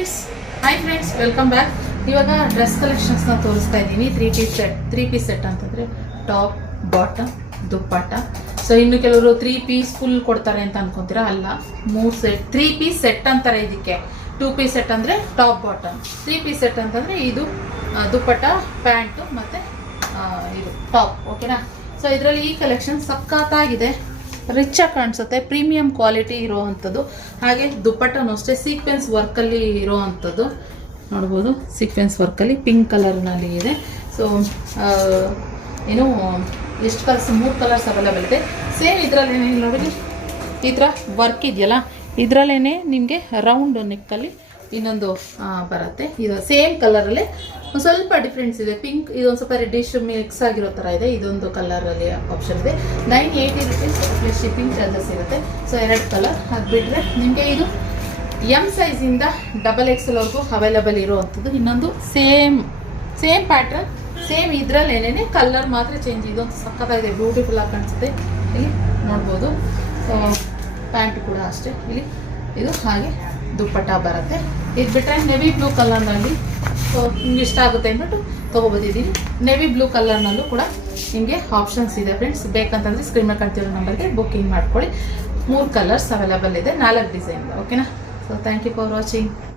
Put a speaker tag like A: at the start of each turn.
A: Friends hi friends welcome back ಇವಾಗ dress ಕಲೆಕ್ಷನ್ಸ್ನ ತೋರಿಸ್ತಾ ಇದ್ದೀನಿ. Three piece set three piece set ಅಂತಂದರೆ ಟಾಪ್ ಬಾಟಮ್ ದುಪ್ಪಟ್ಟ. ಸೊ ಇನ್ನು ಕೆಲವರು ತ್ರೀ ಪೀಸ್ ಫುಲ್ ಕೊಡ್ತಾರೆ ಅಂತ ಅನ್ಕೊಂತೀರಾ? ಅಲ್ಲ, ಮೂರು ಸೆಟ್ ತ್ರೀ ಪೀಸ್ ಸೆಟ್ ಅಂತಾರೆ ಇದಕ್ಕೆ. ಟೂ ಪೀಸ್ ಸೆಟ್ ಅಂದರೆ top bottom three piece set ಅಂತಂದರೆ ಇದು ದುಪ್ಪಟ ದುಪ್ಪಟ್ಟ, ಪ್ಯಾಂಟು ಮತ್ತು ಇದು ಟಾಪ್ ಓಕೆನಾ ಸೊ ಇದರಲ್ಲಿ ಈ ಕಲೆಕ್ಷನ್ ಸಖತ್ತಾಗಿದೆ. ರಿಚ್ ಆಗಿ ಕಾಣಿಸುತ್ತೆ, ಪ್ರೀಮಿಯಂ ಕ್ವಾಲಿಟಿ ಇರೋವಂಥದ್ದು. ಹಾಗೆ ದುಪ್ಪಟ್ಟನೂ ಅಷ್ಟೇ, ಸೀಕ್ವೆನ್ಸ್ ವರ್ಕಲ್ಲಿ ಇರೋವಂಥದ್ದು. ನೋಡ್ಬೋದು, ಸೀಕ್ವೆನ್ಸ್ ವರ್ಕಲ್ಲಿ ಪಿಂಕ್ ಕಲರ್ನಲ್ಲಿ ಇದೆ. ಸೊ ಏನು, ಎಷ್ಟು ಕಲರ್ಸ್ ಮೂರು ಕಲರ್ಸ್ ಅವೈಲೇಬಲ್ ಇದೆ. ಸೇಮ್ ಇದರಲ್ಲಿ ನೋಡಿ ಈ ಥರ ವರ್ಕ್ ಇದೆಯಲ್ಲ ಇದರಲ್ಲೇ ನಿಮಗೆ ರೌಂಡ್ ನೆಕ್ಕಲ್ಲಿ ಇನ್ನೊಂದು ಬರುತ್ತೆ. ಇದು ಸೇಮ್ ಕಲರಲ್ಲಿ ಒಂದು ಸ್ವಲ್ಪ ಡಿಫ್ರೆನ್ಸ್ ಇದೆ. ಪಿಂಕ್ ಇದೊಂದು ಸ್ವಲ್ಪ ರೆಡ್ಡಿಶ್ ಮಿಕ್ಸ್ ಆಗಿರೋ ಥರ ಇದೆ. ಇದೊಂದು ಕಲರಲ್ಲಿ ಆಪ್ಷನ್ ಇದೆ. Nine eighty rupees plus shipping charges ಇರುತ್ತೆ. ಸೊ ಎರಡು ಕಲರ್ ಅದು ನಿಮಗೆ ಇದು ಎಂ ಸೈಜಿಂದ ಡಬಲ್ ಎಕ್ಸೆಲ್ವರೆಗೂ ಅವೈಲಬಲ್ ಇರುವಂಥದ್ದು. ಇನ್ನೊಂದು ಸೇಮ್ ಸೇಮ್ ಪ್ಯಾಟ್ರನ್ ಸೇಮ್ ಇದರಲ್ಲೇನೆ ಕಲರ್ ಮಾತ್ರ ಚೇಂಜ್ ಇದೊಂದು ಸಕ್ಕತ್ತಾಗಿದೆ ಬ್ಯೂಟಿಫುಲ್ ಆಗಿ ಕಾಣಿಸುತ್ತೆ. ಇಲ್ಲಿ ನೋಡ್ಬೋದು. ಪ್ಯಾಂಟ್ ಕೂಡ ಅಷ್ಟೇ. ಇಲ್ಲಿ ಇದು ಹಾಗೆ ದುಪ್ಪಟ್ಟ ಬರುತ್ತೆ. ಇದು ಬಿಟ್ಟರೆ ನೆವಿ ಬ್ಲೂ ಕಲರ್ನಲ್ಲಿ ನಿಮ್ಗೆ ಇಷ್ಟ ಆಗುತ್ತೆ ಅಂದ್ಬಿಟ್ಟು ತೊಗೊಬೋದಿದ್ದೀನಿ. ನೆವಿ ಬ್ಲೂ ಕಲರ್ನಲ್ಲೂ ಕೂಡ ನಿಮಗೆ ಆಪ್ಷನ್ಸ್ ಇದೆ ಫ್ರೆಂಡ್ಸ್ ಬೇಕಂತಂದರೆ ಸ್ಕ್ರೀನ್ ಕಾಣ್ತಿರೋ ನಂಬರ್ಗೆ ಬುಕ್ಕಿಂಗ್ ಮಾಡ್ಕೊಳ್ಳಿ. ಮೂರು ಕಲರ್ಸ್ ಅವೈಲಬಲ್ ಇದೆ, ನಾಲ್ಕು ಡಿಸೈನ್ ಓಕೆನಾ so thank you for watching